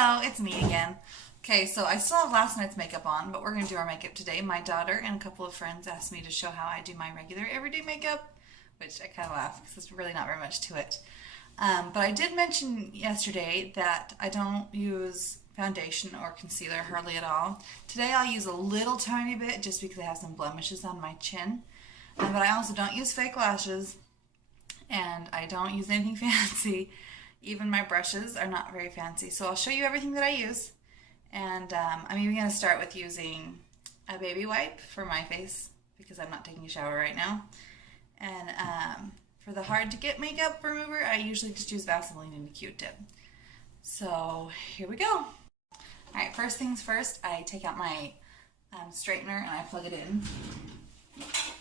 Hello, it's me again. Okay, so I still have last night's makeup on, but we're going to do our makeup today. My daughter and a couple of friends asked me to show how I do my regular everyday makeup, which I kind of laugh because there's really not very much to it. But I did mention yesterday that I don't use foundation or concealer hardly at all. Today I'll use a little tiny bit just because I have some blemishes on my chin. But I also don't use fake lashes and I don't use anything fancy. Even my brushes are not very fancy. So I'll show you everything that I use. And I'm even going to start with using a baby wipe for my face because I'm not taking a shower right now. And for the hard to get makeup remover, I usually just use Vaseline and a Q-tip. So here we go. Alright, first things first, I take out my straightener and I plug it in.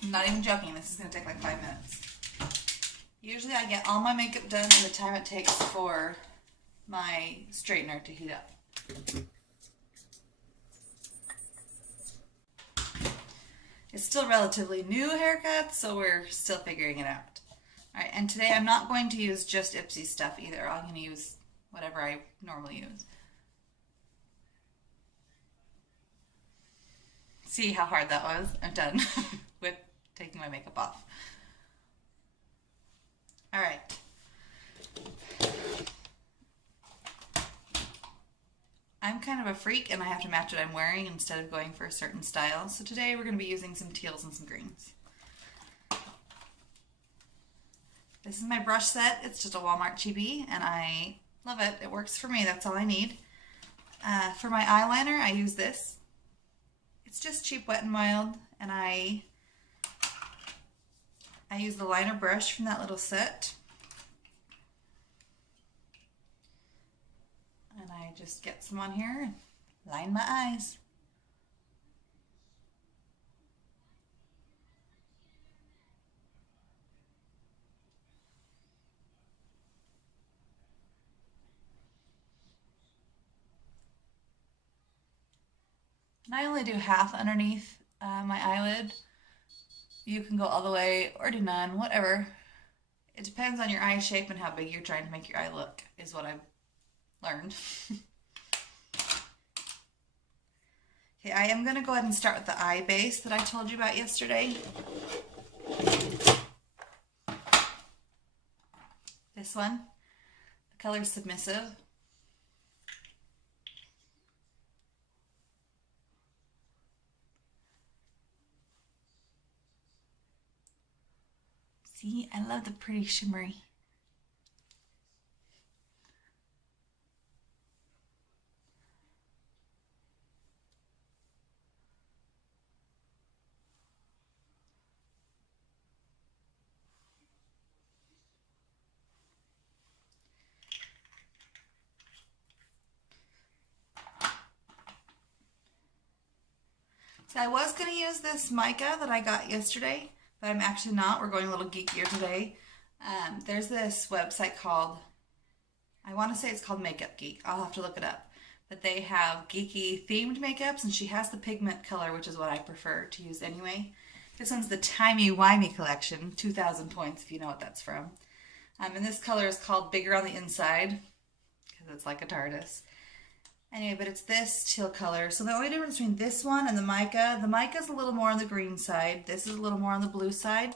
I'm not even joking, this is going to take like 5 minutes. Usually I get all my makeup done in the time it takes for my straightener to heat up. It's still relatively new haircut, so we're still figuring it out. Alright, and today I'm not going to use just Ipsy stuff either. I'm going to use whatever I normally use. See how hard that was? I'm done with taking my makeup off. Alright. I'm kind of a freak and I have to match what I'm wearing instead of going for a certain style. So today we're going to be using some teals and some greens. This is my brush set. It's just a Walmart cheapie and I love it. It works for me. That's all I need. For my eyeliner, I use this. It's just cheap, Wet n Wild, and I use the liner brush from that little set. And I just get some on here and line my eyes. And I only do half underneath my eyelid. You can go all the way or do none, whatever. It depends on your eye shape and how big you're trying to make your eye look, is what I've learned. Okay, I am going to go ahead and start with the eye base that I told you about yesterday. This one, the color is Submissive. See, I love the pretty shimmery. So I was going to use this mica that I got yesterday, but I'm actually not. We're going a little geekier today. There's this website called, I want to say it's called Makeup Geek. I'll have to look it up. But they have geeky themed makeups, and she has the pigment color, which is what I prefer to use anyway. This one's the Timey Wimey collection, 2,000 points if you know what that's from. And this color is called Bigger on the Inside, because it's like a TARDIS. Anyway, but it's this teal color. So the only difference between this one and the mica is a little more on the green side. This is a little more on the blue side.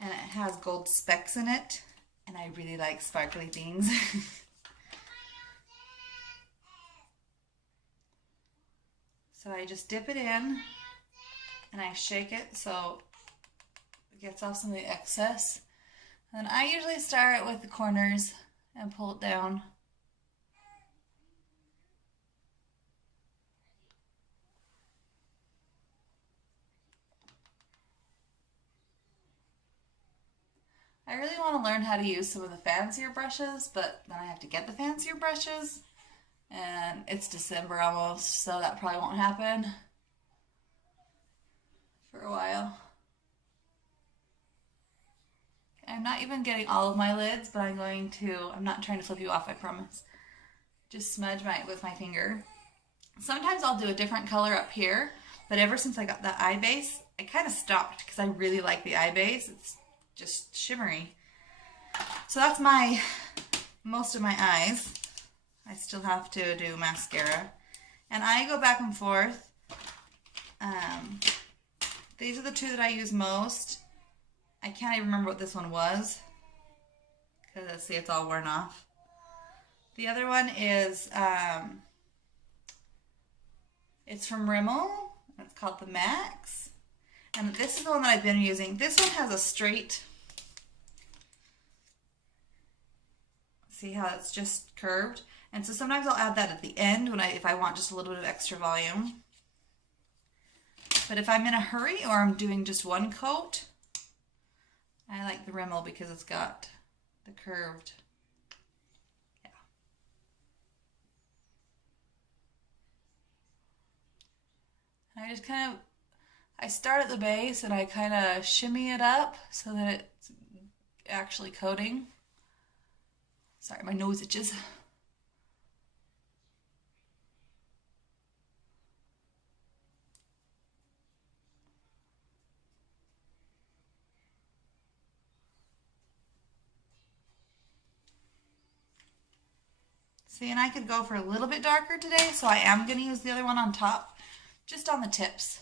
And it has gold specks in it. And I really like sparkly things. So I just dip it in and I shake it so it gets off some of the excess. And I usually start with the corners and pull it down. I really want to learn how to use some of the fancier brushes, but then I have to get the fancier brushes, and it's December almost, so that probably won't happen for a while. I'm not even getting all of my lids, but I'm not trying to flip you off, I promise. Just smudge with my finger. Sometimes I'll do a different color up here, but ever since I got the eye base, I kind of stopped because I really like the eye base. It's just shimmery. So that's most of my eyes. still have to do mascara. And I go back and forth. These are the two that I use most. I can't even remember what this one was. Because let's see, it's all worn off. The other one is, it's from Rimmel. It's called the Max. And this is the one that I've been using. This one has a straight, see how it's just curved? And so sometimes I'll add that at the end if I want just a little bit of extra volume. But if I'm in a hurry or I'm doing just one coat, I like the Rimmel because it's got the curved. Yeah. And I just kind of, I start at the base and I kind of shimmy it up so that it's actually coating. Sorry, my nose itches. See, and I could go for a little bit darker today, so I am going to use the other one on top, just on the tips.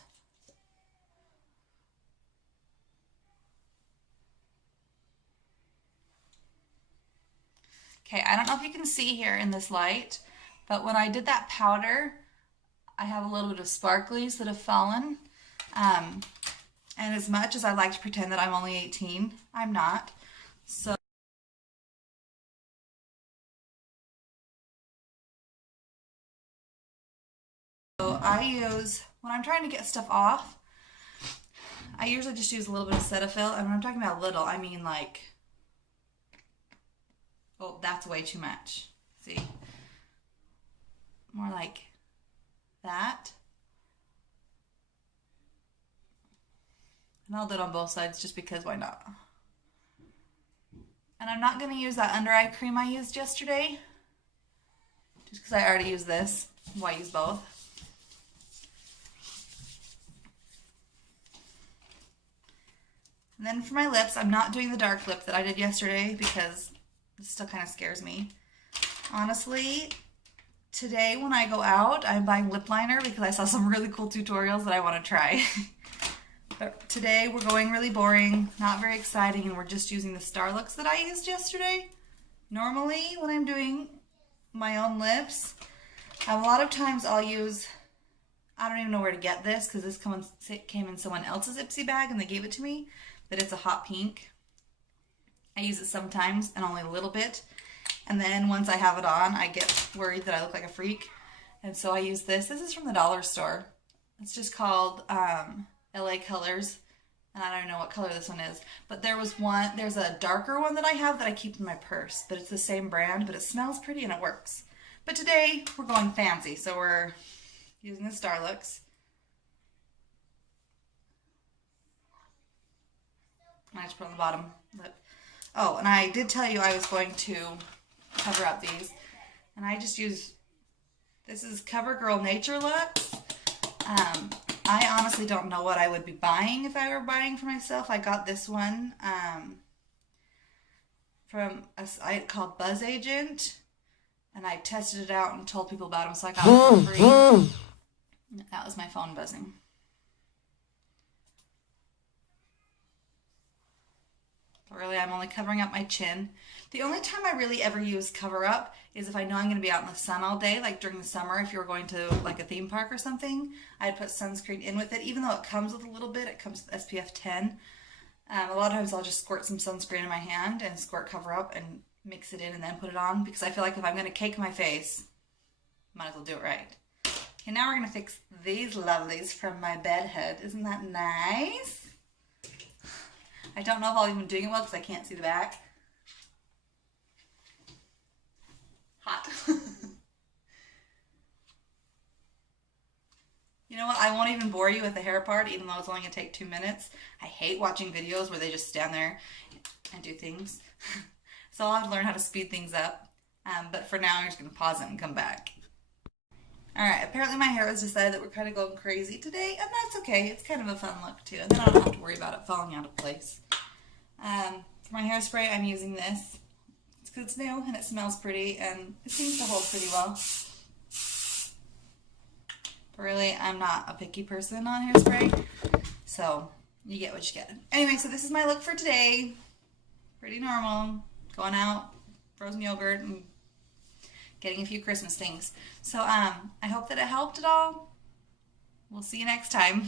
Okay, I don't know if you can see here in this light, but when I did that powder, I have a little bit of sparklies that have fallen. And as much as I like to pretend that I'm only 18, I'm not. So I use, when I'm trying to get stuff off, I usually just use a little bit of Cetaphil. And when I'm talking about little, I mean like, oh, that's way too much. See? More like that. And I'll do it on both sides just because why not? And I'm not going to use that under eye cream I used yesterday. Just because I already used this. Why use both? And then for my lips, I'm not doing the dark lip that I did yesterday because it still kind of scares me. Honestly, today when I go out, I'm buying lip liner because I saw some really cool tutorials that I want to try. But today we're going really boring, not very exciting, and we're just using the Starlux that I used yesterday. Normally, when I'm doing my own lips, a lot of times I'll use, I don't even know where to get this because this came in someone else's Ipsy bag and they gave it to me, but it's a hot pink. I use it sometimes and only a little bit. And then once I have it on, I get worried that I look like a freak. And so I use this. This is from the dollar store. It's just called LA Colors. And I don't know what color this one is. But there's a darker one that I have that I keep in my purse. But it's the same brand, but it smells pretty and it works. But today, we're going fancy. So we're using the Starlux. I just put on the bottom lip. Oh, and I did tell you I was going to cover up these. And I just use, this is CoverGirl Nature Luxe. I honestly don't know what I would be buying if I were buying for myself. I got this one from a site called Buzz Agent. And I tested it out and told people about them, so I got it for free. That was my phone buzzing. But really, I'm only covering up my chin. The only time I really ever use cover up is if I know I'm going to be out in the sun all day, like during the summer, if you were going to like a theme park or something, I'd put sunscreen in with it. Even though it comes with a little bit, it comes with SPF 10. A lot of times I'll just squirt some sunscreen in my hand and squirt cover up and mix it in and then put it on, because I feel like if I'm going to cake my face, might as well do it right. Okay, now we're going to fix these lovelies from my bed head. Isn't that nice? I don't know if I'll even doing it well because I can't see the back. Hot. You know what? I won't even bore you with the hair part, even though it's only going to take 2 minutes. I hate watching videos where they just stand there and do things. So I'll have to learn how to speed things up. But for now, I'm just going to pause it and come back. Alright, apparently my hair has decided that we're kind of going crazy today, and that's okay. It's kind of a fun look too, and then I don't have to worry about it falling out of place. For my hairspray, I'm using this. It's because it's new and it smells pretty and it seems to hold pretty well. But really, I'm not a picky person on hairspray, so you get what you get. Anyway, so this is my look for today. Pretty normal. Going out, frozen yogurt, and getting a few Christmas things. So I hope that it helped at all. We'll see you next time.